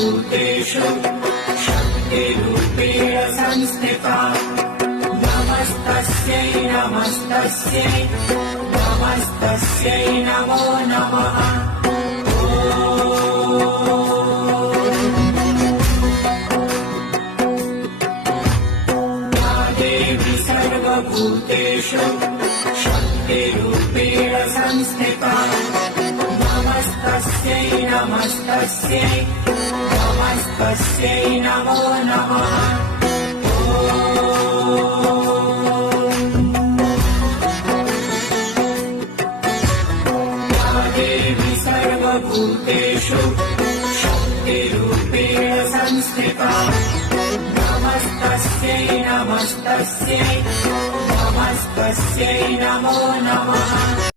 सर्वभूतेषु शक्तिरूपेण संस्थिता नमस्तस्यै नमस्तस्यै नमस्तस्यै नमो नमः। या देवी सर्वभूतेषु शक्तिरूपेण संस्थिता नमस्तस्यै नमस्तस्यै नमस्तस्यै नमो नमः। या देवी सर्वभूतेषु शक्तिरूपेण संस्थिता नमस्तस्यै नमस्तस्यै नमस्तस्यै नमो नमः।